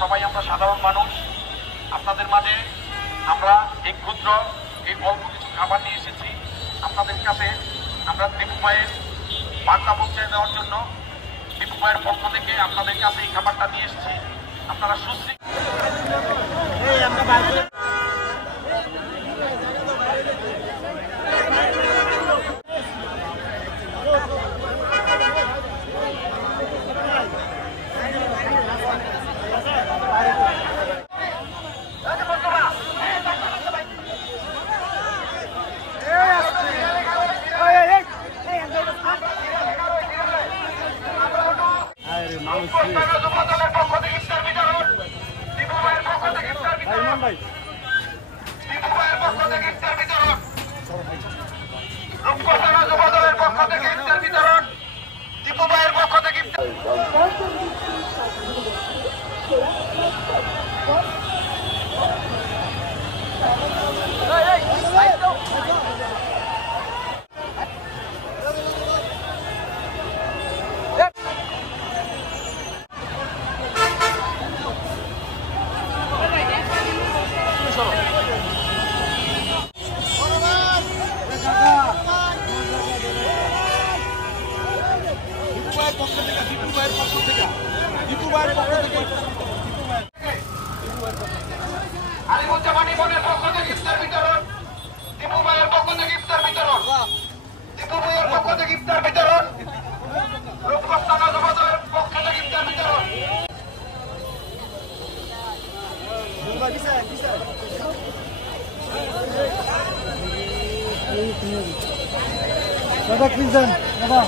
সবাই আমরা সাধারণ মানুষ। আপনাদের মাঝে আমরা এই ক্ষুদ্র এই অল্প কিছু খাবার নিয়ে এসেছি আপনাদের কাছে। আমরা দীপু ভাইয়ের বার্তা পৌঁছে দেওয়ার জন্য দীপু ভাইয়ের পক্ষ থেকে আপনাদের কাছে এই খাবারটা নিয়ে এসেছি। আপনারা সুস্থ আলিমুজ্জামানি বোনের পক্ষ থেকে ইফতার বিতরণ, দীপু ভাইয়ের পক্ষ থেকে ইফতার বিতরণ, দীপু ভাইয়ের পক্ষ থেকে ইফতার বিতরণ, রূপকথানা যুবদলের পক্ষ থেকে ইফতার বিতরণ। দাদা প্লিজ দাদা